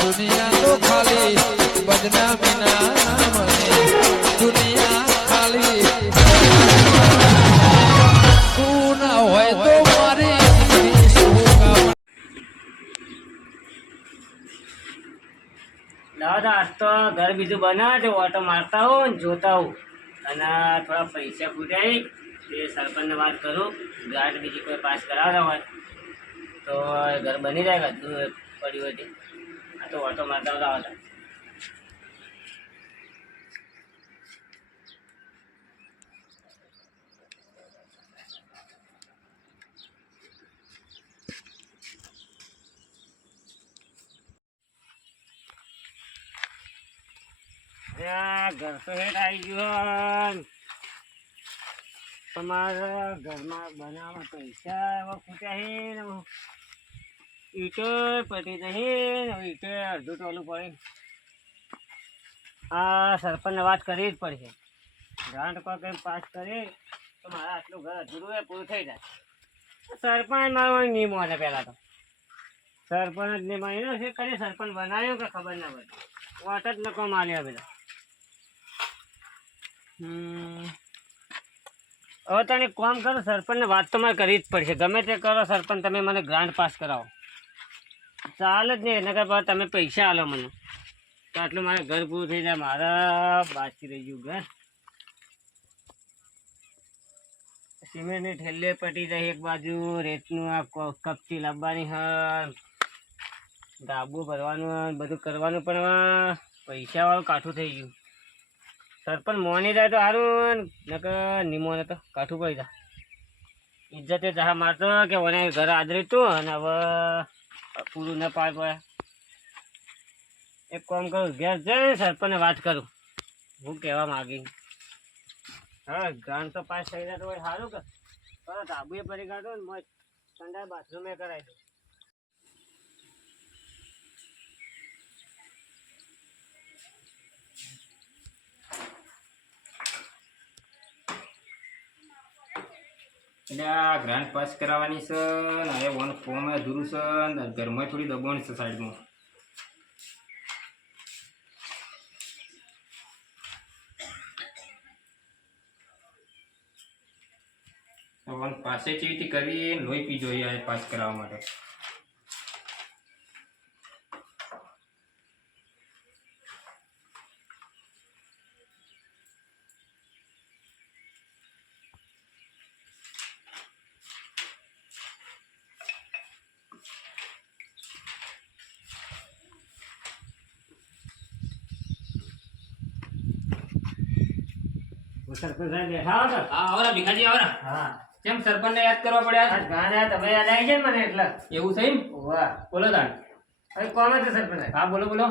દુનિયા તો ખાલી બદનામી ના મને દુનિયા ખાલી તું ના હોય તો મારી દાદા આજ તો ઘર બીજું બનાવે છે ઓટો મારતા હોઉં ને જોતા હોઉં અને થોડા પૈસા ફૂટાઈ એ સરપંચને વાત કરું ગાંઠ બીજી કોઈ પાસ કરાવતા હોય તો ઘર બની જાય બધું પડ્યું હોય આ તો ઓટો મારતા હતા ઘર તો હેઠ આવી ગયું તમારા ઘરમાં બનાવવા પૈસા એવા ખૂટ્યા છે ને ઈટો પટી નહીં ને ઈટો અડધું ટોલું પડે આ સરપંચને વાત કરવી જ પડશે ગ્રાન્ટ કોઈ કંઈ પાસ કરી તો મારા આટલું ઘર અધૂરું એ પૂરું થઈ જાય સરપંચ મારો નહીં મળે પહેલાં તો સરપંચ જ નહીં માન્યો છે કદી સરપંચ બનાવ્યો કે ખબર ના પડી વાત જ નકો માન્યો બધા હવે તને કોમ કરો સરપંચને વાત તો મારે કરવી જ પડશે ગમે તે કરો સરપંચ તમે મને ગ્રાન્ટ પાસ કરાવો ચાલે જ નહીં નકર તમે પૈસા આલો મને તો આટલું મારે ઘર પૂરું થઈ જાય મારા બાકી રહી ગયું ઘર સિમેન્ટની ઠેલે પટી જાય એક બાજુ રેતનું આ કપચી લાવવાની હોય ધાબુ ભરવાનું બધું કરવાનું પણ પૈસાવાળું કાઠું થઈ ગયું સરપંચ મોની જાય તો સારું નકર નહીં મોને તો કાઠું પડી જાય ઇજ્જતે જહા મારતો કે મને ઘર આદરી તું અને હવે પૂરું ન પાડ પડે એક કામ કરું ઘેર જઈને સરપંચને વાત કરું હું કહેવા માગી હા ગ્રાન્ટ તો પાસ થઈ જાય તો સારું કે ધાબુએ પડી કાઢો ને મોજ ઠંડા બાથરૂમે કરાવી દઉં એટલે આ ગ્રાન્ટ પાસ કરાવવાની છે ને હવે વન ફોર્મ અધૂરું છે ને ઘરમાં થોડી દબાણ છે સાઈડમાં વન પાસે કેવી રીતે કરી લોહી પી જોઈએ પાસ કરાવવા માટે સરપંચ સાહેબ બેઠા હો હા આવરા ભીખાજી આવરા હા કેમ સરપંચને યાદ કરવા પડ્યા ગાના તમે યાદ આવી છે ને મને એટલે એવું છે એમ વાહ બોલો તાણ હવે કોમ છે સરપંચ હા બોલો બોલો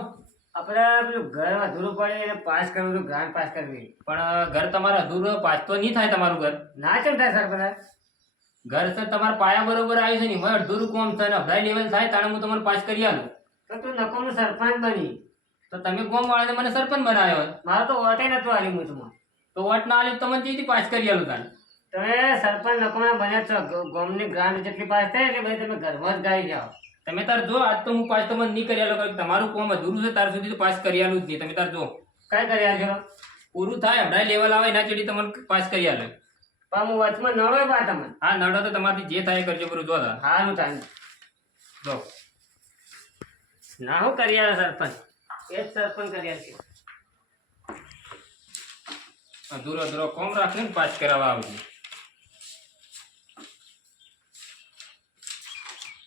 આપણે પેલું ઘર અધૂરું પડે એને પાસ કરવું તો ગ્રાન્ટ પાસ કરવી પણ ઘર તમારા અધૂરું પાસ તો નહીં થાય તમારું ઘર ના કેમ થાય સરપંચ ઘર સર તમારા પાયા બરોબર આવ્યું છે ને હવે અડધું કોમ થાય ને અઢાઈ લેવલ થાય તાણે હું તમારે પાસ કરી આલું તો તું નકોમનું સરપંચ બની તો તમે કોમ વાળાને મને સરપંચ બનાવ્યો મારે તો વોટે નતું આલી હું તું તો વોટ ના આલ્યું તમને ચીથી પાસ કરી આલું તાણે તમે સરપંચ નકોમના બન્યા છો ગામની ગ્રાન્ટ જેટલી પાસ થાય એટલે ભાઈ તમે ઘરમાં જ ગાઈ જાઓ તમે તાર જો આજ તો હું પાસ તમને નહીં કરી આલો કારણ કે તમારું કોમ અધૂરું છે ત્યાર સુધી તો પાસ કરી આલું જ નહીં તમે તાર જો કઈ કર્યા છો પૂરું થાય અઢાઈ લેવલ આવે એના ચડી તમને પાસ કરી આલે પણ હું વચમાં નડો પા તમે હા નડો તો તમારાથી જે થાય એ કરજો બરું જો તાર સારું થાય જો ના હું કર્યા સરપંચ એ જ સરપંચ કર્યા છે અધૂરો અધૂરો કોમ રાખીને પાસ કરાવવા આવજો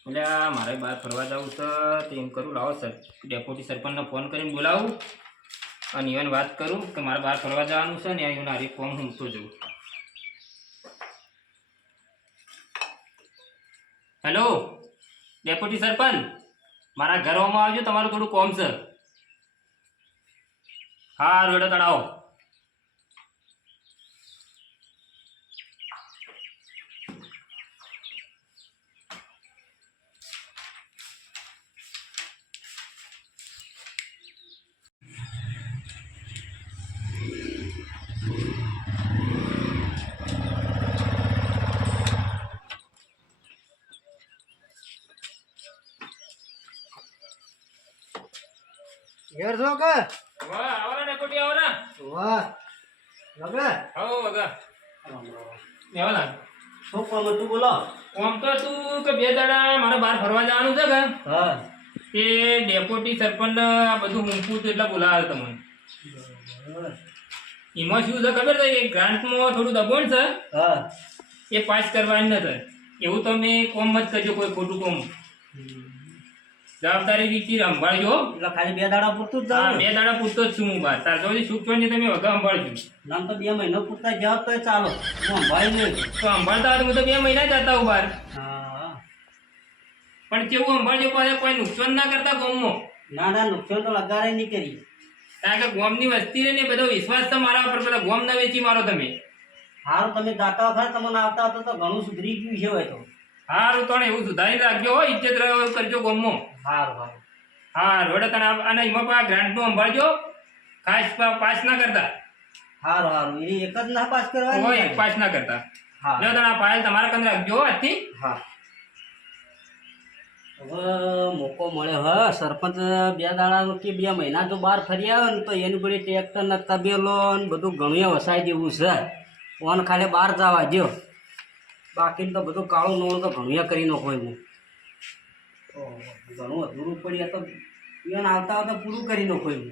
એટલે મારે બહાર ફરવા જવું છે તો એમ કરું લાવો સર ડેપ્યુટી સરપંચને ફોન કરીને બોલાવું અને ઇવન વાત કરું કે મારે બહાર ફરવા જવાનું છે ને અહીંયા હારી ફોર્મ હું તો જઉં હેલો ડેપ્યુટી સરપંચ મારા ઘરમાં આવજો તમારું થોડું કોમ છે હા રોડે તળાવો ઘેર છો કે વાહ આવો ને ડેપોટી આવો ને વાહ લગે આવો વગા એવાલા શું કામ હતું બોલો આમ તો તું કે બે દાડા મારે બહાર ફરવા જવાનું છે કે હા એ ડેપોટી સરપંચ આ બધું મૂકવું હતું એટલે બોલાવે તમને એમાં શું છે ખબર છે એ ગ્રાન્ટમાં થોડું દબાણ છે હા એ પાસ કરવાની નથી એવું તમે કોમ મત કરજો કોઈ ખોટું કોમ જવાબદારી રીતે સંભાળજો એટલે ખાલી 2 દાડા પૂરતું જ હા જાવ 2 દાડા પૂરતો જ છું હું બહાર તાર જોડી છૂટવાની તમે વગા સંભાળજો નામ તો 2 મહિનો પૂરતા જાવ તો ચાલો હું સંભાળી નહીં તો સંભાળતા હોય તો હું તો 2 મહિના જતા હું બહાર હા પણ કેવું સંભાળજો પાસે કોઈ નુકસાન ના કરતા ગોમમાં ના ના નુકસાન તો લગારે નહીં કરી કારણ કે ગોમની વસ્તી રહે ને બધો વિશ્વાસ તો મારા ઉપર પેલા ગોમ ના વેચી મારો તમે હારું તમે જાતા ખરા તમને આવતા હતા તો ઘણું સુધરી ગયું છે હોય તો હારું તો એવું સુધારી રાખજો હો ઇજ્જત રહ્યો કરજો ગોમમાં હારું હારું હા રોડ તને અને એમાં પણ ગ્રાન્ટનું સંભાળજો ખાસ પાસ ના કરતા હારું હારું એ એક જ ના પાસ કરવાની કોઈ પાસ ના કરતા હા જો તને આ ફાઇલ તમારા કંદ રાખજો હો આજથી હા હવે મોકો મળે હ સરપંચ 2 દાડા કે 2 મહિના જો બહાર ફરી આવે ને તો એની બધી ટ્રેક્ટર ને તબેલો ને બધું ઘણું વસાઈ જેવું છે ઓન ખાલી બહાર જવા દો બાકી તો બધું કાળું નોળું તો ઘણું કરી નાખો હું ઘણું અધૂરું પડી તો એને આવતા આવતા પૂરું કરી નાખો હું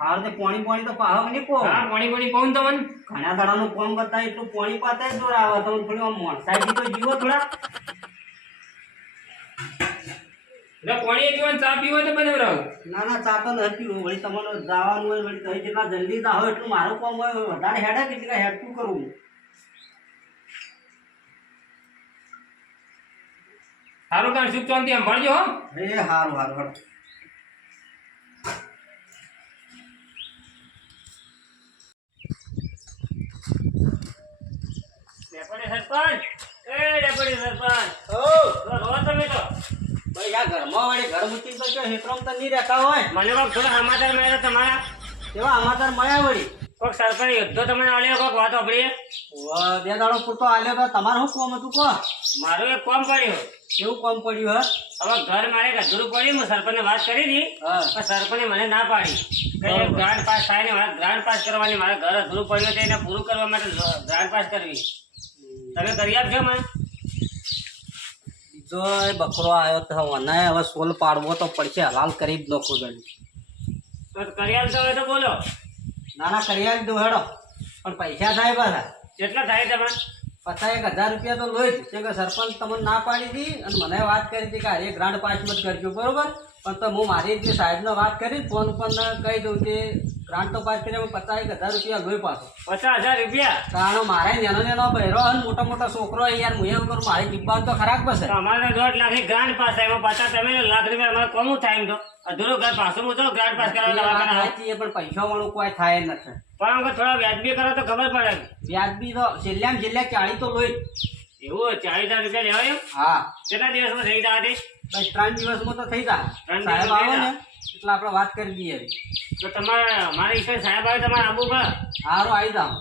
હાર તે પાણી તો પાહવ નહીં પો હા પાણી પાઉં તમને ઘણા દાડાનું કામ કરતા એટલું પાણી પાતા જ દોર આવે તમે થોડી આમ મોણસાઈથી તો જીવો થોડા એટલે પાણી પીવાનું ચા પીવો તો બધું રહો ના ના ચા તો નથી પીવું વળી તમારે જવાનું હોય વળી તમે જેટલા જલ્દી ના હોય એટલું મારું કામ હોય વધારે હેડે કે જેટલા હેડતું કરવું સારું તાર સુખ શાંતિ સંભાળજો હો એ હારું હારું હારું ડેપોટી સરપંચ એ ડેપોટી સરપંચ ઓ તો રહો તમે તો ભાઈ આ ઘરમાં વળી ઘર મૂકીને તો જો હેતરામ તો નહીં રહેતા હોય મને કોઈક થોડા સમાચાર મળ્યા તમારા એવા સમાચાર મળ્યા વળી કોઈક સરપંચ યુદ્ધો તમને આલ્યો કોઈક વાત આપણી 2 દાડો પૂરતો આલ્યો તો તમારે શું કામ હતું કહો મારું એક કામ પડ્યું કેવું કામ પડ્યું હવે ઘર મારે અધૂરું પડ્યું હું સરપંચને વાત કરી હતી હા પણ સરપંચે મને ના પાડી કે ગ્રાન્ટ પાસ થાય ને મારે ગ્રાન્ટ પાસ કરવાની મારે ઘર અધૂરું પડ્યું છે એને પૂરું કરવા માટે ગ્રાન્ટ પાસ કરવી તમે કરી આપજો મને જો એ બકરો આવ્યો તો મને હવે સોલ પાડવો તો પડશે હલાલ કરી જ નાખું ગણી તો કરી આપજો હોય તો બોલો ના ના કરી આવી દઉં હેડો પણ પૈસા થાય પાછા કેટલા થાય તમે 50,000 રૂપિયા તો લોહી જ છે કે સરપંચ તમને ના પાડી હતી અને મને વાત કરી હતી કે અરે ગ્રાન્ટ પાસ મત કરજો બરોબર પણ તો હું મારી જે સાહેબને વાત કરી ફોન પર કહી દઉં કે ગ્રાન્ટ તો પાસ કરી 50,000 રૂપિયા લોહી પાછો 50,000 રૂપિયા કારણ મારે નેનો બહેરો અને મોટો છોકરો યાર હું એવું કરું મારી જીબ્બાન તો ખરાબ બસે તો અમારે 1.5 લાખ ગ્રાન્ટ પાસ થાય એમાં પાછા તમે લાખ રૂપિયા અમારે કોમું થાય એમ તો અધૂરું ઘર પાછું હું તો ગ્રાન્ટ પાસ કરાવવા પણ પૈસા વાળું કોઈ થાય નથી પણ અમુક થોડા વ્યાજબી કરો તો ખબર પડે વ્યાજબી તો છેલ્લામાં છેલ્લા 40 તો લોહી એવું 40,000 રૂપિયા લેવાય એમ હા કેટલા દિવસમાં થઈ ગયા હતી બસ 3 દિવસમાં તો થઈ જાય 3 સાહેબ દિવસ આવે ને થયા? એટલે આપણે વાત કરી દઈએ તો તમારે અમારા ઈશ્વર સાહેબ આવે તમારે આબુ પર હારું આવી જાઓ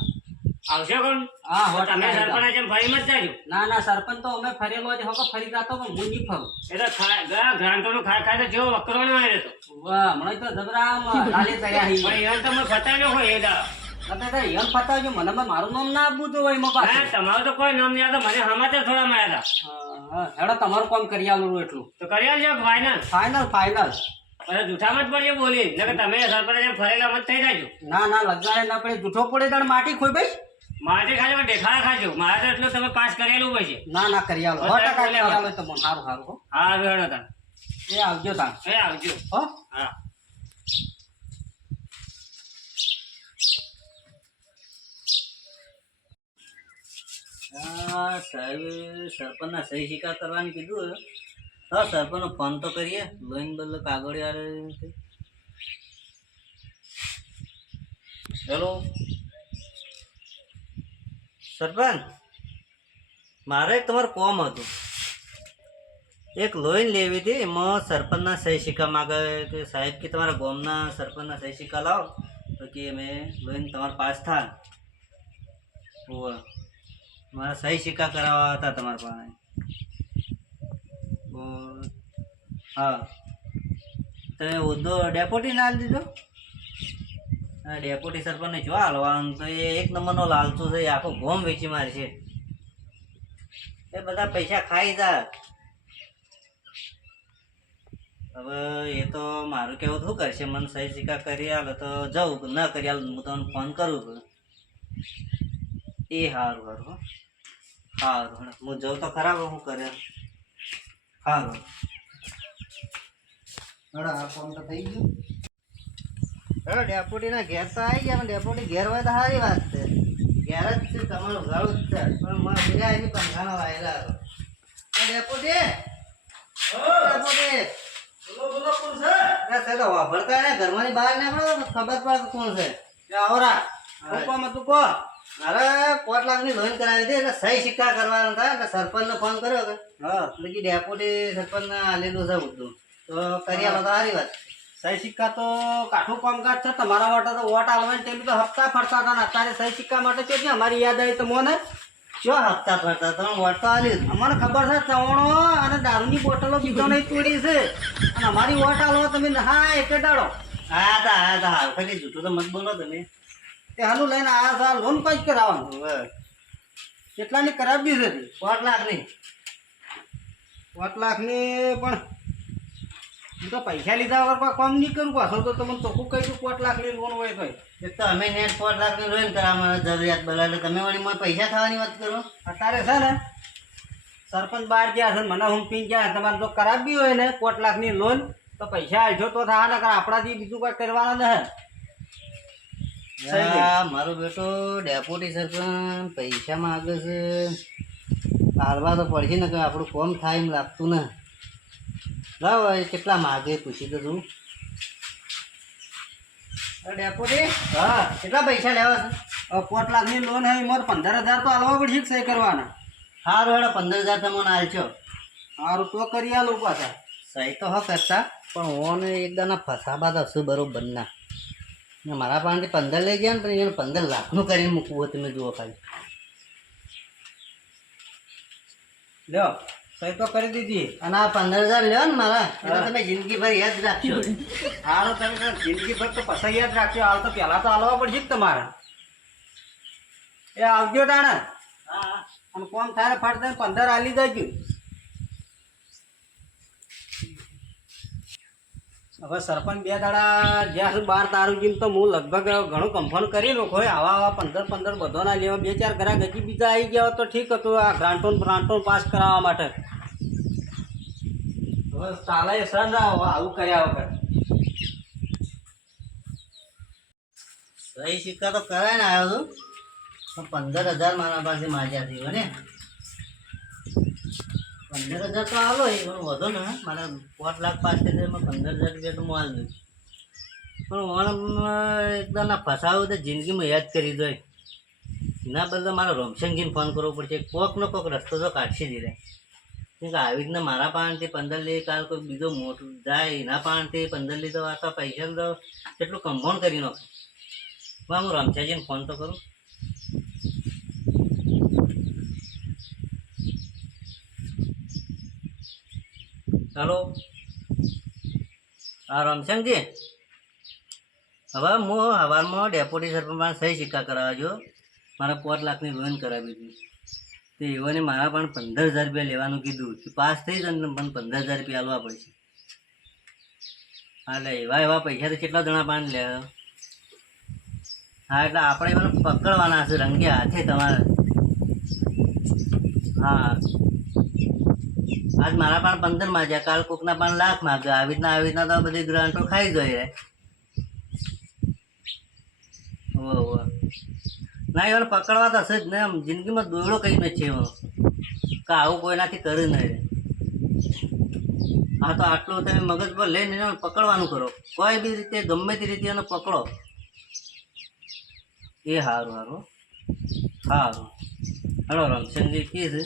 આવશે કોણ હા તો તમે સરપંચ જેમ ફરી મત જાજો ના ના સરપંચ તો અમે ફરેલો જ હવે ફરી જતો પણ હું નહીં ફરું એ તો ગ્રાન્ટોનું ખાય તો જેવો વકરવાનો આવે તો વાહ મને તો જબરામ લાલી તૈયાર પણ એમ તમે ફતાવ્યો હોય એ દા તમે એમ ફતાવજો મને પણ મારું નામ ના આપવું તો હોય એમાં ના પાછું તમારું તો કોઈ નામ નહીં આવતો મને સમાચાર થોડા મળ્યા હતા હેડો તમારું કામ કરી આલું એટલું તો કરી આવજો ફાઇનલ ફાઇનલ ફાઇનલ પછી જૂઠામાં જ પડશે બોલી નકર તમે સરપંચ જેમ ફરેલા મત થઈ જાજો ના ના લગાડે ના પડે જૂઠો પડે તાણ માટી ખોઈ ભાઈ મારે ખાલી પણ દેખાડા ખાજો મારે તો એટલું તમે પાસ કરેલું હોય છે ના ના કરી આલો 100% કરી આલો તમને સારું સારું હો હા વેડો તાર એ આવજો તાણ એ આવજો હો હા સાહેબ સરપંચના સહી સિક્કા કરવાનું કીધું હા સરપંચનો ફોન તો કરીએ લોહીન બદલે કાગળ યાર હેલો સરપંચ મારે તમારું કોમ હતું એક લોહીન લેવી હતી એમાં સરપંચના સહી સિક્કા માગે કે સાહેબ કે તમારા ગામના સરપંચના સહી સિક્કા લાવો તો કે અમે લોહીન તમારા પાસ થાય હોવે મારા સહી સિક્કા કરાવવા હતા તમારા પાસે. હા, તમે હોદ્દો ડેપોટી ના આલી દીધો? હા, ડેપોટી સરપંચને જો હાલવાનું તો એ એક નંબરનો લાલચો છે, એ આખો ગોમ વેચી મારે છે. એ બધા પૈસા ખાઈ જા. હવે એ તો મારું કેવું શું કરશે, મને સહી સિક્કા કરી આલે તો જાઉં, ના કરી આલે હું તમને ફોન કરું. એ સારું સારું હો, સારું હું જાઉં તો ખરાબ શું કરે. સારું હડો, આ ફોન તો થઈ ગયું. હડો, ડેપોટીના ઘેર તો આવી ગયા, પણ ડેપોટી ઘેર હોય તો સારી વાત છે. ઘેર જ છે, તમારું ઘરું જ છે, પણ મને બીજા આવી પંખાનો વાયેલા હતો. ડેપોટી, ડેપોટી બોલો કોણ છે? વાપરતા ને ઘરમાંની બહાર નીકળો તો ખબર પડે કોણ છે. આવરા પપ્પામાં તું કહો. અરે 5 લાખની લોન કરાવી હતી, એટલે સહી સિક્કા કરવાના હતા, એટલે સરપંચને ફોન કર્યો કે હા બીજી ડેપોટી સરપંચને આલેલું છે બધું, તો કરી આલો તો સારી વાત. સહી સિક્કા તો કાઠું કામકાજ છે તમારા માટે. તો વોટ આલવાની ટાઈમ તો હપ્તા ફરતા હતા ને અત્યારે સહી સિક્કા માટે છે. અમારી યાદ આવી તો મોને શું હપ્તા ફરતા તમે વોટ તો આલી. અમને ખબર છે ચવણો અને દારૂની બોટલો બીજો નહીં તોડી છે, અને અમારી વોટ આલો તમે. હા એક ડાળો હા હા ખાલી જૂઠું તો મત બોલો તમે. તે હાલું લઈને આવ્યા હતા, લોન કઈ જ કરાવવાનું. કેટલાની કરાવી દીધી હતી? 5 લાખની. 5 લાખની પણ હું તો પૈસા લીધા વગર કોઈ કામ નહીં કરું પાછો. તો તમને ચોખ્ખું કહી દઉં 5 લાખની લોન હોય તો. એક તો અમે નેટ 5 લાખની લોન કરાવવા જરૂરિયાત બોલાવે, તમે વળી મને પૈસા થવાની વાત કરો. અત્યારે છે ને સરપંચ બહાર ગયા છે, મને હું પી ગયા. તમારે જો કરાવવી હોય ને 5 લાખની લોન તો પૈસા આવજો તો થવા ને, આપણાથી બીજું કોઈ કરવાના નથી. મારો બેટો ડેપોટી સરપંચ પૈસા માગે છે, હાલવા તો પડશે ને, કે આપણું કોમ થાય એમ લાગતું ને. લાવ કેટલા માગે પૂછી તો તું. ડેપોટી હા કેટલા પૈસા લેવા છે? 5 લાખની લોન હે, મારે 15,000 તો હાલવા પડશે સહી કરવાના. સારું હેડો 15,000 તમને હાલશો. સારું તો કરી આલું પાછા. સહી તો હા કરતા, પણ ઓને એકદમ ફસાબા તો હશું બરોબર ના. મારા પાસેથી 15 લઈ ગયા ને, પણ એને 15 લાખનું કરીને મૂકવું. તમે જુઓ ખાલી લ્યો સહી તો કરી દીધી. અને આ 15,000 લ્યો ને મારા, એટલે તમે જિંદગીભર યાદ રાખશો. હાલો તમે જિંદગીભર તો પછી યાદ રાખજો. હાલ તો પહેલાં તો હાલવા પડશે જ તમારે. એ આવજો ટાણા. હા અને કોમ થાય ફાટ 15 હાલી જજો. હવે સરપંચ 2 દાડા જ્યાં સુધી 12 તારીખ તો હું લગભગ ઘણું કન્ફર્મ કરી લો. હોય આવા 15 બધોના લેવા 2-4 ગ્રાહક હજી બીજા આવી ગયા તો ઠીક હતું, આ ગ્રાન્ટોન પાસ કરાવવા માટે. હવે ચાલે સર આવું કર્યા વગર સહી સિક્કા તો કરાય ને આવ્યો છું, 15,000 મારા પાસે માજ્યા થયો ને. 15,000 તો આવો એ ઘણું વધો ને. મારે 5 લાખ પાસ થઈ જાય, 15,000 રૂપિયા તો માલ દઉં. પણ એકદમ ના ફસાવું તો જિંદગીમાં યાદ કરી દો. એના બદલે મારે રોમશનજીને ફોન કરવો પડશે. કોકનો કોક રસ્તો તો કાઢી દીધે. કેમ કે આવી રીતના મારા પાસેથી 15 લે, કાલ કોઈ બીજો મોટું જાય એના પાસેથી 15 લીધો, આ તો પૈસા તો કેટલું કમ્પાઉન્ડ કરી નાખે. હું રમશાજીને ફોન તો કરું. હલો હા રમશંકજી, હવે હું સવારમાં ડેપોટી સરપંચ સહી સિક્કા કરાવજો. મારે 5 લાખની લોન કરાવી હતી. તો એઓને મારા પણ 15,000 રૂપિયા લેવાનું કીધું કે પાસ થઈ જાય ને મને 15,000 રૂપિયા આલવા પડશે. હા એટલે એવા પૈસા તો કેટલા જણા પાન લે. હા એટલે આપણે એમને પકડવાના છે રંગે હાથે તમારે. હા આજ મારા પણ 15 માગ્યા, કાલ કોકના પણ લાખ માગ્યા. આવી રીતના તો બધી ગ્રાન્ટો ખાઈ જાય. ના એને પકડવા તો હશે જ ને. આમ જિંદગીમાં દોયડો કઈ નથી છે કે આવું કોઈનાથી કરી નહીં. હા તો આટલું તમે મગજ પર લઈને એને પકડવાનું કરો, કોઈ બી રીતે ગમે તે રીતે એને પકડો. એ સારું સારું સારું હલો રમશનજી કી છે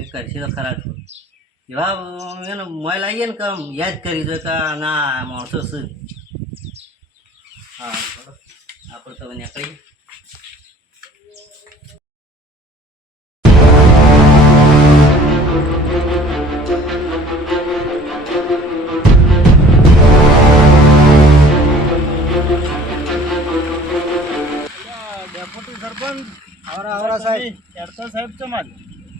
એ કરશે તો ખરા છો. એવા એને મોબાઈલ આવીએ ને કે યાદ કરી દો કે ના માણસો શું. હા આપણે તો નીકળી આવરા સાહેબ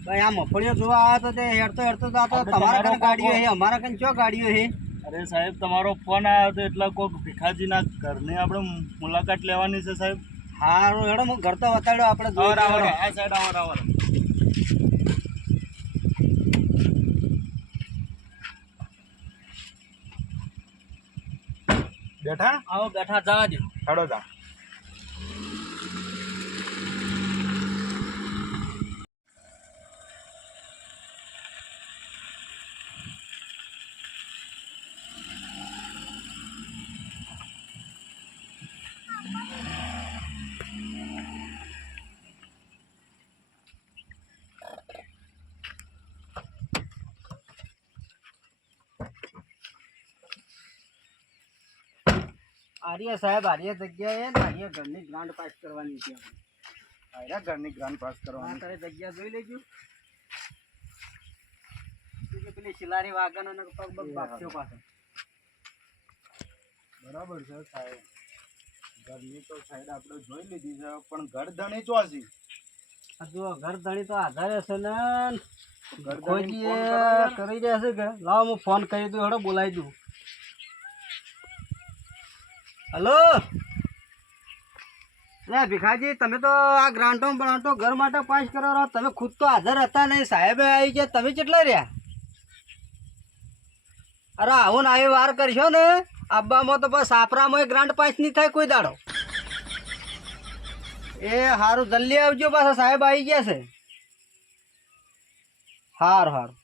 ભાઈ આ મફળીઓ જોવા આવ્યા તો તે હેડતો જાતો તમારા કને ગાડીઓ છે અમારા કને ચો ગાડીઓ છે અરે સાહેબ તમારો ફોન આવ્યો હતો એટલે કોઈક ભીખાજીના ઘરની આપણે મુલાકાત લેવાની છે સાહેબ. હારું હેડો હું ઘર તો બતાડ્યો આપણે જોઈ આવો લેવાનો. આ સાઈડ આવો. બેઠા આવો બેઠા જવા દો. હેડો જા. આર્ય સાહેબ આર્ય જગ્યાએ ને આર્ય ઘરની ગ્રાન્ડ પાસ કરવાની છે આયરા ઘરની ગ્રાન્ડ પાસ કરવાની. તારે જગ્યા જોઈ લેજો પેલી શિલારી વાગન અને પગ પગ ભાગશો પાછળ. બરાબર છે સાહેબ. ઘરની તો સાઈડ આપણે જોઈ લીધી છે પણ ઘર ધણી ચોસી. આ જો ઘર ધણી તો આધારે છે ને ઘર ખોજીએ કરી દેશે કે લાવો હું ફોન કરી દઉં હેડો બોલાવી દઉં. હલો લે ભીખાજી તમે તો આ ગ્રાન્ટો ઘર માટે પાસ કરો રહો તમે ખુદ તો હાજર હતા નહીં સાહેબે આવી ગયા તમે કેટલા રહ્યા અરે આવું ને આવી વાર કરશો ને આબ્બામાં તો બસ સાપરામાં ગ્રાન્ટ પાસ નહીં થાય કોઈ દાડો એ સારું જલ્દી આવજો પાછા સાહેબ આવી ગયા છે હારું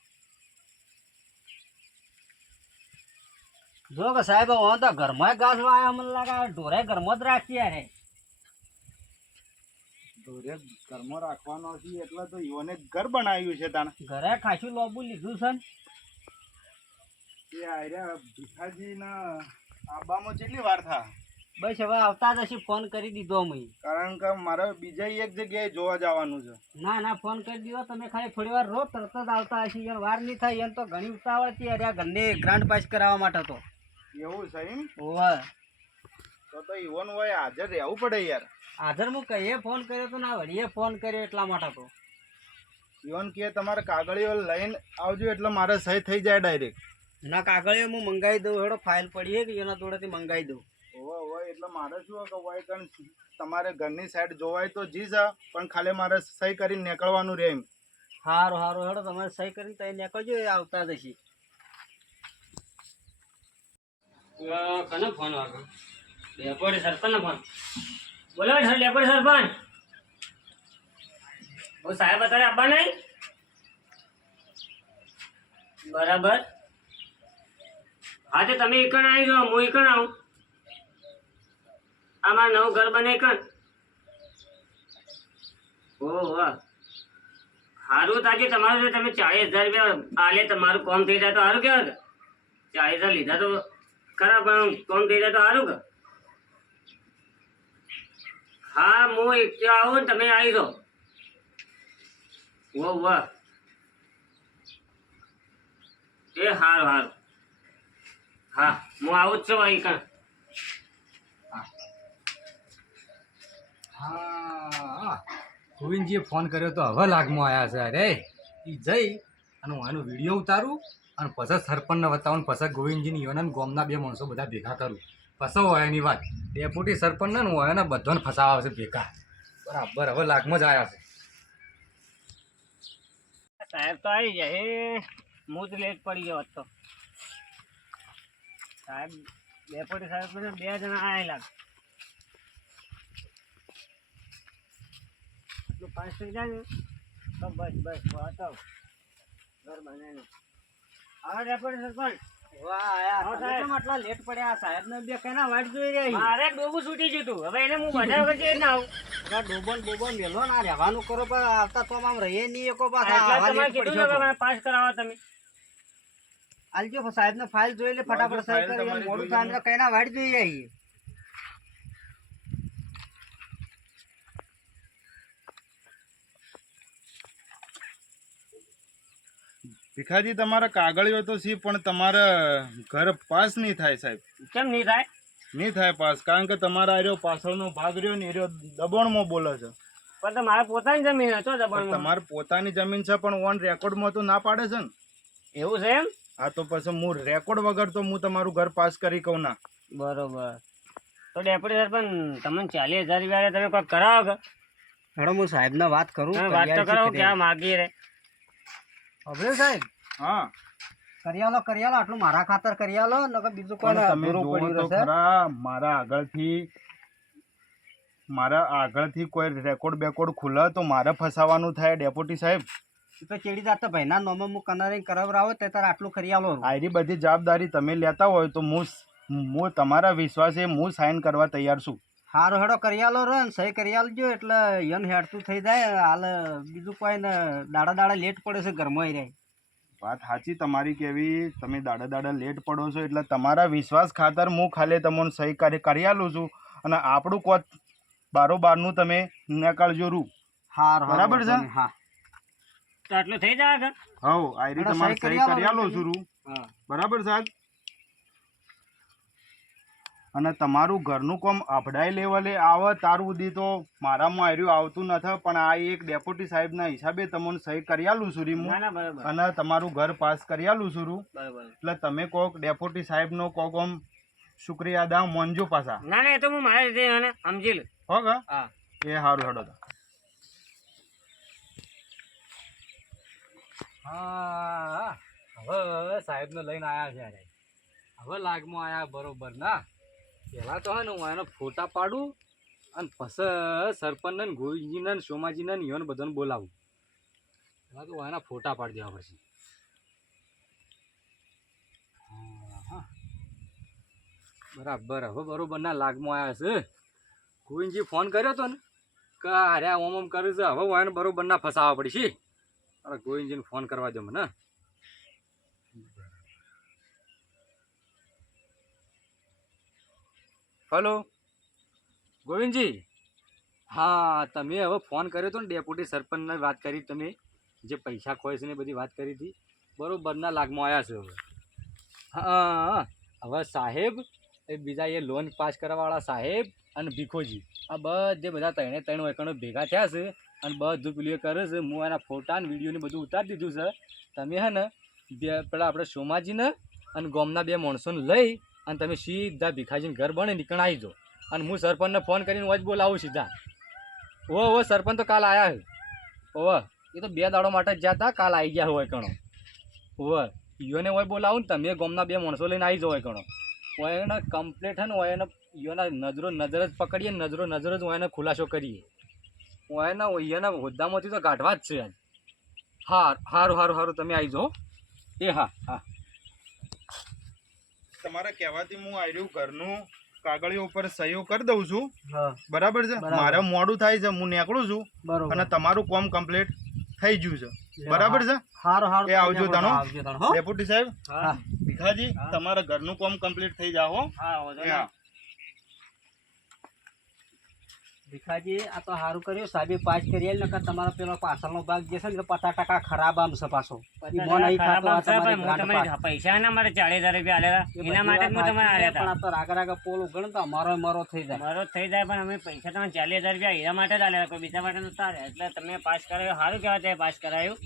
જો કે સાહેબ હું તો ઘરમાં ઘાસ વાયા મને લાગે ઢોરે ઘરમાં જ રાખી યાર ઢોરે ઘરમાં રાખવાનો છે એટલે તો ઈવોને ઘર બનાવ્યું છે તાણે. ઘરે ખાસું લોબુ લીધું છે ને એ આયરા ભીખાજીના આબામાં કેટલી વાર થા? બસ હવે આવતા જ હશે ફોન કરી દીધો મેં કારણ કે મારે બીજા એક જગ્યાએ જોવા જવાનું છે. ના ફોન કરી દીધો તમે ખાલી થોડી વાર રહો તરત જ આવતા હશે યાર વાર નહીં થાય એમ તો ઘણી ઉતાવળ છે યાર આ ઘરને ગ્રાન્ટ પાસ કરાવવા માટે તો એવું છે એમ? ઓવા તો ઈવોન હોય હાજર રહેવું પડે યાર. હાજર હું કહીએ ફોન કર્યો તો ના વળીએ ફોન કર્યો એટલા માટે તો ઈવોન કે તમારે કાગળીઓ લઈને આવજો એટલે મારે સહી થઈ જાય ડાયરેક્ટ. ના કાગળીઓ હું મંગાવી દઉં હેડો ફાઇલ પડી છે કે એના જોડેથી મંગાવી દઉં હોય એટલે મારે શું કે હોય કારણ તમારે ઘરની સાઈડ જોવાય તો જી છે પણ ખાલી મારે સહી કરીને નીકળવાનું રહે એમ. સારું હેડો તમારે સહી કરીને તઈ નીકળજો એ આવતા જ હશે કનો ફોન વાગ્યો ડેપોટી સરપંચનો ફોન બોલો સર ડેપોટી સરપંચ હું સાહેબ અત્યારે આપવા નહીં બરાબર હા તો તમે એકણ આવી જાઓ હું એકણ આવું આમાં નવું ઘર બને એકણ ઓહો સારું તાકે તમારું જો તમે 40,000 રૂપિયા આલે તમારું કામ થઈ જાય તો સારું કહેવાય 40,000 લીધા તો ખરા પણ કામ થઈ જાય તો સારું કે હા હું એક આવું ને તમે આવી જાઓ વાહ એ સારું હા હું આવું જ છું ભાઈ કાં હા ગોવિંદજીએ ફોન કર્યો તો હવે લાગમાં આવ્યા છે અરે એ જઈ અને હું આનો વિડીયો ઉતારું અને પછી સરપંચને બતાવું પછી ગોવિંદજીની યોના ગામના બે માણસો બધા ભેગા કરું પછી હોય એની વાત ડેપ્યુટી સરપંચને હોય ને બધાને ફસાવા આવશે ભેગા બરાબર હવે લાગમાં જ આવ્યા છે સાહેબ તો આવી જાય હું જ લેટ પડી ગયો હતો સાહેબ ડેપ્યુટી સાહેબ બે જણા આવેલા એટલું પાસ થઈ જાય ને તો બસ વાતો ઘર બનાવીને હા ડેપ્યુટી સરપંચ આટલા લેટ પડ્યા સાહેબ ને બે કઈના વાટ જોઈ રહી મારે ડોબું છૂટી ગયું હતું હવે એને હું બધા વગર છે ના આવું ડોબન મેલો ના રહેવાનું કરો પણ આવતા તો આમ રહીએ નહીં એકો પાછા એટલે આવા તમારે લેટ કીધું પડશો ને કે તો. મને પાસ કરાવો તમે આલજો સાહેબ ને ફાઇલ જોઈ લે ફટાફટ સહી કરી તમારી મોડું જોઈ થાય કઈના વાટ જોઈ રહી ભીખાજી તમારા કાગળિયો તો સી પણ તમારા ઘર પાસ નહીં થાય સાહેબ. કેમ નહીં થાય નહીં થાય પાસ કારણ કે તમારા આર્યો પાછળનો ભાગ રહ્યો ને એર્યો દબાણમાં બોલે છે પણ તો મારે પોતાની જમીન હતો પણ દબાણમાં. તમારે પોતાની જમીન છે પણ ઓન રેકોર્ડમાં તો ના પાડે છે ને. એવું છે એમ? હા તો પછી હું રેકોર્ડ વગર તો હું તમારું ઘર પાસ કરી કહું ના. બરોબર. તો ડેપ્યુટી સરપંચ તમને 40,000 તમે કોઈ કરાવો કે? હેડો હું સાહેબને વાત કરું. તમે વાત તો કરાવો કે આ માગી રે. હવે સાહેબ હા કરિયાલો આટલું મારા ખાતર કરિયાલો નકર બીજું કોઈ પણ તમે અધૂરું જોવો પડ્યું તો રહેશે. ખરા મારા આગળથી કોઈ રેકોર્ડ બેકોર્ડ ખુલે તો મારે ફસાવાનું થાય ડેપ્યુટી સાહેબ. ઈ તો ચેડી જાત ભાઈના નોમમાં હું કનારી કરાવરાવો તે તાર આટલું કરિયાલો આરી બધી જવાબદારી તમે લેતા હોય તો હું તમારા વિશ્વાસે હું સાઇન કરવા તૈયાર છું. હારો હેડો કરિયાલો રે ને સહી કરિયાલજો એટલે યન હેડતું થઈ જાય. હાલ બીજું કોઈ ને દાડા લેટ પડે છે ઘરમાં રહે. વાત સાચી તમારી કેવી, તમે દાડા લેટ પડો છો એટલે તમારા વિશ્વાસ ખાતર હું ખાલી તમને સહી કરી આલું છું અને આપણું કોચ બારોબારનું તમે નીકળજો રૂ. હાર બરાબર છે? હા તો આટલું થઈ જાય કે? હવ આયરી એટલે તમારે સહી સહી કરી કરી આલો આલો છું રૂ. હા બરાબર સાહેબ? અને તમારું ઘરનું કામ અભડાઈ લેવલે આવે ત્યાર સુધી તો મારામાં આર્યું આવતું નથી, પણ આ એક ડેપ્યુટી સાહેબના હિસાબે તમને સહી કરી આલું છું રીમું ના ના બરોબર અને તમારું ઘર પાસ કરી આલું છું રૂ. બરોબર. એટલે તમે કોક ડેપ્યુટી સાહેબનો કોક આમ શુક્રિયા અદા મોનજો પાછા. ના ના એ તો હું મારી રીતે એને સમજી લઉં. હો કે? હા. એ સારું હેડો તો. હા હવે સાહેબને લઈને આવ્યા છે અરે હવે લાગમાં આવ્યા બરોબર ના. પહેલાં તો હે ને હું એનો ફોટા પાડું અને પછી સરપંચને ને ગોવિંદજીને ને સોમાજીને ને ઈવન બધાને બોલાવું. પહેલાં તો હું એના ફોટા પાડી દેવા પછી. હા બરાબર હવે બરોબર ના લાગમાં આવ્યા છે. ગોવિંદજી ફોન કર્યો હતો ને કે અરે ઓમ કર્યું છે હવે હું એને બરોબર ના ફસાવવા પડી છે. અરે ગોવિંદજીને ફોન કરવા દો મને. હલો ગોવિંદજી, હા તમે હવે ફોન કર્યો હતો ને ડેપ્યુટી સરપંચને વાત કરી તમે જે પૈસા ખોય છે ને એ બધી વાત કરી હતી બરોબરના લાગમાં આવ્યા છે હવે. હા હવે સાહેબ એ બીજા એ લોન પાસ કરવાવાળા સાહેબ અને ભીખોજી આ બધા ત્રણે વૈકણો ભેગા થયા છે અને બધું પેલું એ કરે છે. હું એના ફોટા અને વિડીયોને બધું ઉતારી દીધું છે. તમે હે ને પેલા આપણે સોમાજીને અને ગામના 2 માણસોને લઈ અને તમે સીધા ભીખાજીને ઘર બને નીકળ આવી જાઓ અને હું સરપંચને ફોન કરીને જ બોલાવું સીધા. ઓ સરપંચ તો કાલ આવ્યા છે. એ તો 2 દાડો માટે જ જતા કાલ આવી ગયા હોય કણો. ઈયોને હોય બોલાવું ને તમે ગામના 2 માણસો લઈને આવી જાઓ હોય કણો. હોય એને કમ્પ્લેટ હે ને હોય એને ઈયોના નજર જ પકડીએ નજર જ હોય એને ખુલાસો કરીએ. હોય ને ઈયોના હોદ્દામાંથી તો કાઢવા જ છે. સારું તમે આવી જાઓ. એ હા તમારા કહેવાથી હું આર્યું ઘરનું કાગળિયો ઉપર સહીઓ કરી દઉં છું. હા બરાબર છે? બરાબર. મારે મોડું થાય છે, હું નીકળું છું બરોબર. અને તમારું કામ કમ્પ્લીટ થઈ ગયું છે. બરાબર છે? હારું એ આવજો તાનો. આવજો તાનો, હો. ડેપ્યુટી સાહેબ, હા ભીખાજી, તમારા ઘરનું કામ કમ્પ્લીટ થઈ જાવ હો. હા વાંધો એ નહીં. હા. ભીખાજી આ તો સારું કર્યું સાહેબે પાસ કરી નકર તમારો પેલો પાછળનો ભાગ જે છે ને 50% ખરાબ આમ છે પાછો. ઈ મોન અહીં ખરાબ ખાતો આ આવશે તમારી પણ હું ગ્રાન્ટ તમને પાસ. પૈસા ના મારે 40,000 આલેલા એ એના બધી માટે જ હું વાત તમને સાચી છે, આલ્યા પણ આ તો રાગે પોલું ગણ તો અમારો મરો થઈ જાય. મારો થઈ જાય પણ અમે પૈસા તમને 40,000 એના માટે જ આલેલા કોઈ બીજા માટે નતા આલ્યા. એટલે તમે પાસ કરાવ્યું સારું કહેવાય તે પાસ કરાયું.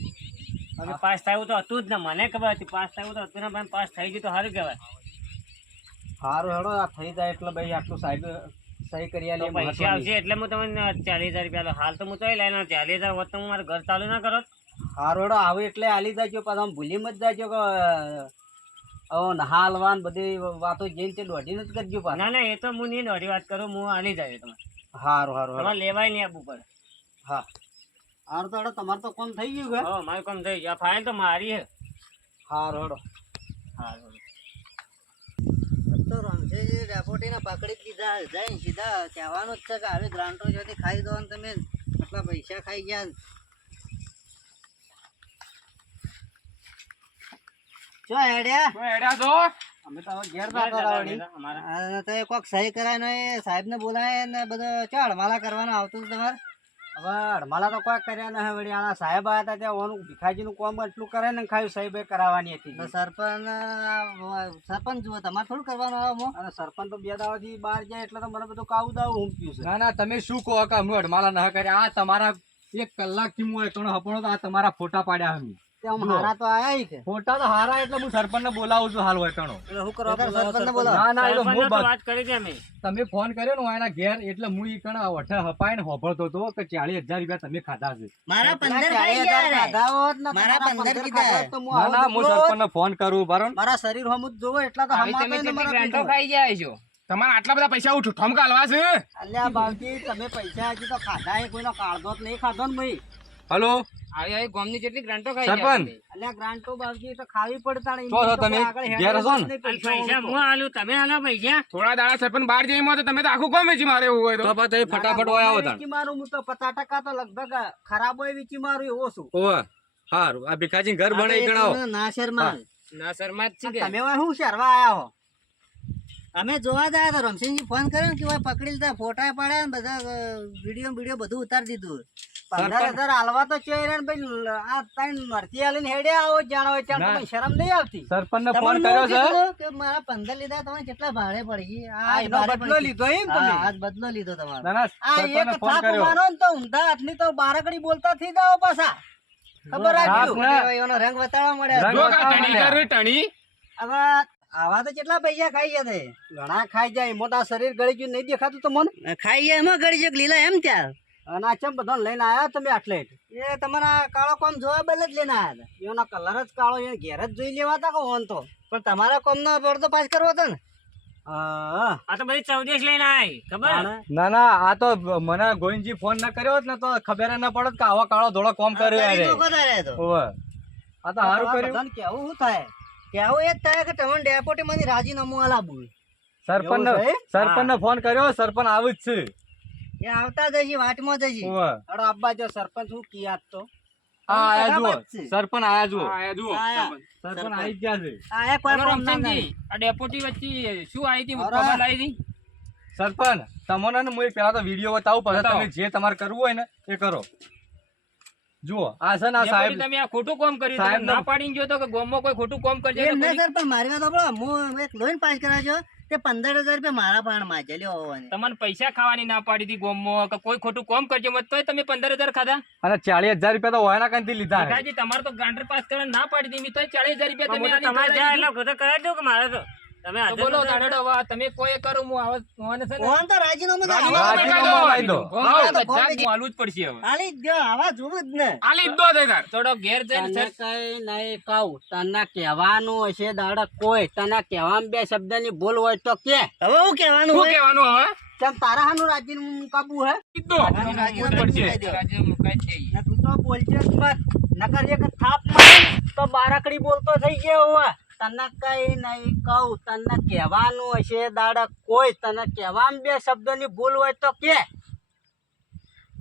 હવે પાસ થયું તો હતું જ ને મને ખબર હતી પાસ થયું તો હતું ને પણ પાસ થઈ ગયું તો સારું કહેવાય. સારું હેડો આ થઈ જાય એટલે ભાઈ આટલું સાહેબ સહી કરી આલી તો એ પૈસા મહત્વની. આવશે એટલે હું તમને 40,000 આલો. હાલ તો હું તો લઈને 40,000 હોત તો હું મારું ઘર ચાલુ ના કરો. સારું હેડો આવે એટલે આલી જાજો પાછા આમ ભૂલી મત જાજો કે હાલવાન બધી વાતો જઈને તે દોઢીને જ કરજો પાછા. ના ના એ તો હું નહીં દોઢી વાત કરું હું આલી જાય તમે સારું સારું હેડો. તમારે લેવાય નહીં આપવું પડે. હા સારું તો હેડો તમારે તો કોમ થઈ ગયું કે હા મારું કામ થઈ ગયું. આ ફાઇલ તો મારી હે. સારું હેડો. હારું. તો રમશેજી ડેપોટીને પકડી દીધા જઈને સીધા કહેવાનું જ છે કે આવી ગ્રાન્ટો જોથી ખાઈ દો ને તમે આટલા પૈસા ખાઈ ગયા ચો હેડ્યા અમે તો હવે ઘેર જતા રાવડી. અમારા તો એ કોક સહી કરાય ને એ સાહેબને બોલાય ને બધો ચો હળવાલા કરવાનો આવતું હતું તમારે હવે અડમાલા તો કોઈ કર્યા ન વળી આના સાહેબ આવ્યા હતા ત્યાં ઓનું ભીખાજીનું કોમ એટલું કરે ને ખાયું સાહેબે કરાવવાની હતી તો સરપંચ જુઓ તમારે થોડું કરવાનું આવે મો અને સરપંચ તો 2 દાડાથી બહાર જાય એટલે તો મને બધું કાવું દાવું ઊંઘ્યું છે ના ના તમે શું કહો કે અમે અડમાલા ના કર્યા આ તમારા 1 કલાકથી હું એકણો હપણો તો આ તમારા ફોટા પાડ્યા અમે તે આમ હારા તો આયા ઈ કે ફોટા તો હારા એટલે હું સરપંચને બોલાવું છું હાલ એકણો એટલે શું કરવા સરપંચને બોલાવો. ના ના એ તો સરપંચને હું તો વાત કરી હતી અમે. તમે ફોન કર્યો ને એના ઘેર એટલે હું ઈ કણ વઠે હપાઈને હોભળતો હતો કે 40,000 રૂપિયા તમે ખાધા છે મારા 15 40,000 ખાઈ ગયા રે. ખાધા હોત ને મારા તમારા 15 ખાધા હોત તો હું ના આવો ના હું જ સરપંચને ફોન કરું બરાબર મારા શરીર હમું જ જોવો એટલા તો આવી તમે હમાતો ને કેટલી મારા ગ્રાન્ટો પીઠો. ખાઈ જાય છો તમારે આટલા બધા પૈસા ઉઠ ઠમકા હલવા છે અલ્યા બાવજી તમે પૈસા હજી તો ખાધા એ કોઈનો કાળધો જ નહીં ખાધો ને ભાઈ હલો આવી ગામની કેટલી ગ્રાન્ટો ખાઈ સરપંચ. જાય તમે. અલ્યા ગ્રાન્ટો બાવજી તો ખાવી પડતા ને છો છો તમે? ઘેર છો ને? અને પૈસા હું આલું તમે આલો પૈસા થોડા દાડા સરપંચ બહાર જઈ તો તમે તો આખું કોમ વેચી મારે એવું હોય તો પછી ફટાફટ હોય આવો તાણ. મારું હું તો 50% તો લગભગ ખરાબ હોય વીચી મારું એવો છું ઓવે હારું આ ભીખાજી ઘર બને ઈ ગણાવો ના શર્મા ના શર્મા જ છે કે તમે હવે શું શરવા આયા હો અમે જોવા ગયા તો રમશનજી ફોન કર્યો ને કે ભાઈ પકડી લીધા ફોટા પાડ્યા ને બધા વિડીયો બધું ઉતારી દીધું 15,000 હાલવા તો ચેર ને ભાઈ આ ત્રણ મરતી આલીને હેડે આવો જાણો હોય ત્યાં ના. તમને શરમ નહીં આવતી સરપંચને તમને ફોન કર્યો છે કીધું કે મારા 15 લીધા તમે કેટલા ભાડે પડી ગઈ આ એનો બદલો લીધો એમ તમે આજ બદલો લીધો તમારો ના ના આ એક સરપંચને ફોન થાપ કર્યો મારો ને તો ઊંધા હાથની તો બારકડી બોલતા થઈ જાઓ પાછા ખબર રાખજો થાપ એનો રંગ બતાવવા મળ્યા રંગ જો કા ટણી કર ટણી હવે આવા તો કેટલા પૈસા ખાઈ ગયા તે ઘણા ખાઈ જાય મોટા શરીર ગળી ગયું નહીં દેખાતું તો મને ખાઈ ગયા એમાં ગળી છે લીલા એમ ત્યાં અને આ ચમ બધા લઈને આયા તમે આટલે એ તમારા કાળો કોમ જોવા બદલે જ લઈને આવ્યા હતા એનો કલર જ કાળો એને ઘેર જ જોઈ લેવાતા કે ઓન તો પણ તમારા કોમ નો પડતો પાસ કરવો હતો ને હા આ તો બધી ચૌદેશ લઈને આવી ખબર ના ના આ તો મને ગોવિંદજી ફોન ના કર્યો હોત ને તો ખબર ન પડત કે આવો કાળો ધોળો કોમ કર્યો તારી યાર લોકો તારે તો ઓવે આ તો સારું કર્યું બધાને કેવું શું થાય કેવું એ જ થાય કે તમને ડેપોટી માંથી રાજીનામું આલાવું સરપંચ એવું છે? સરપંચને ફોન કર્યો સરપંચ આવું જ છે એ આવતા જશે વાટમાં જશે ઓવે અડો અબ્બા જો સરપંચ શું કિયાત તો આ આયા જુઓ બરાબર જ છે. સરપંચ આયા જુઓ આયા જુઓ આયા. સરપંચ આવી જ ગયા છે આયા કોઈ બોલો કોમ ના રમશનજી, આ ડેપોટી વચ્ચે શું આવી હતી અરે. ખબર આવી હતી સરપંચ તમને ને હું પેલા તો વિડીયો બતાવું પછી બતાવો. તમે જે તમારે કરવું હોય ને એ કરો જુઓ આ છે ને આ ડેપોટી સાહેબ તમે આ ખોટું કામ કર્યું તમે સાહેબનો- ના પાડીને ગયો તો કે ગામમાં કોઈ ખોટું કામ કરજે તો એમ ના કોઈ- સર પણ મારી વાત સાંભળો હું એક લોન પાસ કરાવ્યો તે 15,000 રૂપિયા મારા પણ માં છે લ્યો હોવાની તમને પૈસા ખાવાની ના પાડી હતી ગામમાં કે કોઈ ખોટું કામ કરજે મત તોય તમે 15,000 ખાધા અને 40,000 રૂપિયા તો હોયના કંઈથી લીધા છે. ભીખાજી, તમારે તો ગાંટર પાસ કરવા ના પાડી હતી તોય 40,000 રૂપિયા તમે આની તમારે ખાધા જ્યાં કીધું. એટલે કરાવી દો કે મારે તો તમે તો બોલો દાડો હવે તમે કોઈ કરો હું આવા મને છે ને ફોન તો રાજીનામું તો રાજીનામું લાવી દો. ગામમાં બધા જ હું આલું જ પડશે હવે હાલી જ ગયો આવા જોવું જ ને આલી જ દો દે તાર થોડો ઘેર જઈને તને કઈ નહીં કહું તને કહેવાનું હશે દાડા કોઈ તને કહેવામાં બે શબ્દની ભૂલ હોય તો કે હવે હું કહેવાનું શું હોય કહેવાનું હવે કેમ તારા હાનું રાજીનું કાબુ હે ઈ જ દો રાજીનામું પડશે મુકાઈ દો. રાજ્ય મુકાઈ જ જઈએ. ને તું તો બોલજે જ મત નકર એક થાપ મારે તો બારકડી બોલતો થઈ ગયો હોય તને કઈ નહીં કહું તને કહેવાનું હશે દાડા કોઈ તને કહેવામાં બે શબ્દની ભૂલ હોય તો કે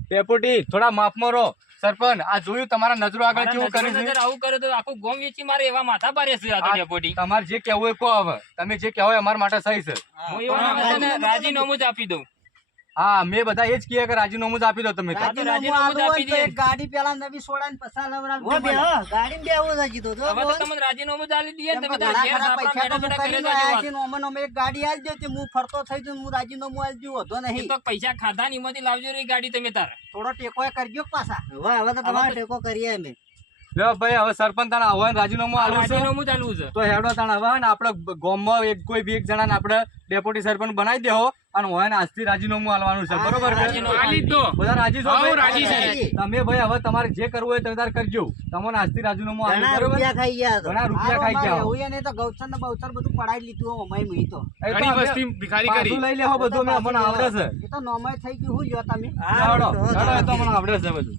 ડેપોટી થોડા માફમાં રહો સરપંચ આ જોયું તમારા નજરો આગળ કેવું મારા કર્યું નજર છે આવું કરે તો આખું ગામ વેચી મારે એવા માથા ભારે છે આ તો આ ડેપોટી. તમારે જે કહેવું હોય કહો હવે તમે જે કહેવો હોય અમારા માટે સહી છે હું એવા માણસને રાજીનામું જ આપી દઉં. હા મેં બધા એ જ કહે કે રાજીનામું જ આપી દો તમે તો. રાજીનામું આલવું હોય તો એક ગાડી પેલા નવી સોડાને પછા હો બે હો, ગાડીમાં બેહવું છે કીધું તો હવે તો બોલ. તમને રાજીનામું જ આલી દઈએ ને તમે ઘણા ઘેર ખરા આપણા પૈસા તો બેઠા હું બેઠા કરીને કરી દેજો આયા વાત. છે ને ઓમને ઓમે એક ગાડી આલી દો હું ફરતો થઈ જઉં હું રાજીનામું આલી દઉં વધો એ નહીં તો પૈસા ખાધા ને એમાંથી લાવજો રે ગાડી તમે તાર. થોડો ટેકો કરજો પાછા હવે તો તમારો ટેકો કરીએ અમે લ્યો ભાઈ હવે સરપંચ તાણા હવે રાજીનામું આલવું છે રાજીનામું જ આલવું છે. તો હેડો તાણ હવે ને આપણે ગામમાં એક કોઈ બી એક જણાને આપણે ડેપ્યુટી સરપંચ બનાવી દેહો અને હોય ને આજથી રાજીનામું આલવાનું છે બરોબર છે રાજીનામું આલી જ દો બધા રાજી છો હા, હું ભાઈ? રાજી છું. તમે ભાઈ હવે તમારે જે કરવું હોય તે તાર કરજો તમને આજથી રાજીનામું ઘણા આલ્યું બરોબર રૂપિયા ખાઈ ગયા તો ઘણા રૂપિયા ખાઈ ગયા હો. એવું નહીં તો ગૌચર ને બૌચર બધું પડાવી લીધું અમાય મુઈ તો એ તો ઘણી અમે વસ્તી ભિખારી કરી પાછું લઈ લેહો બધું અમે અમને આવડે છે એ તો નોમાય થઈ ગયું હું લ્યો તમે હેડો હેડો, એ તો અમને આવડે છે બધું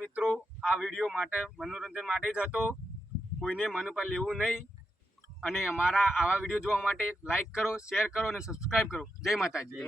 મિત્રો આ વિડીયો માટે મનોરંજન માટે જ હતો કોઈને મન પર લેવું નહીં અને અમારા આવા વિડીયો જોવા માટે લાઈક કરો શેર કરો અને સબસ્ક્રાઇબ કરો જય માતાજી.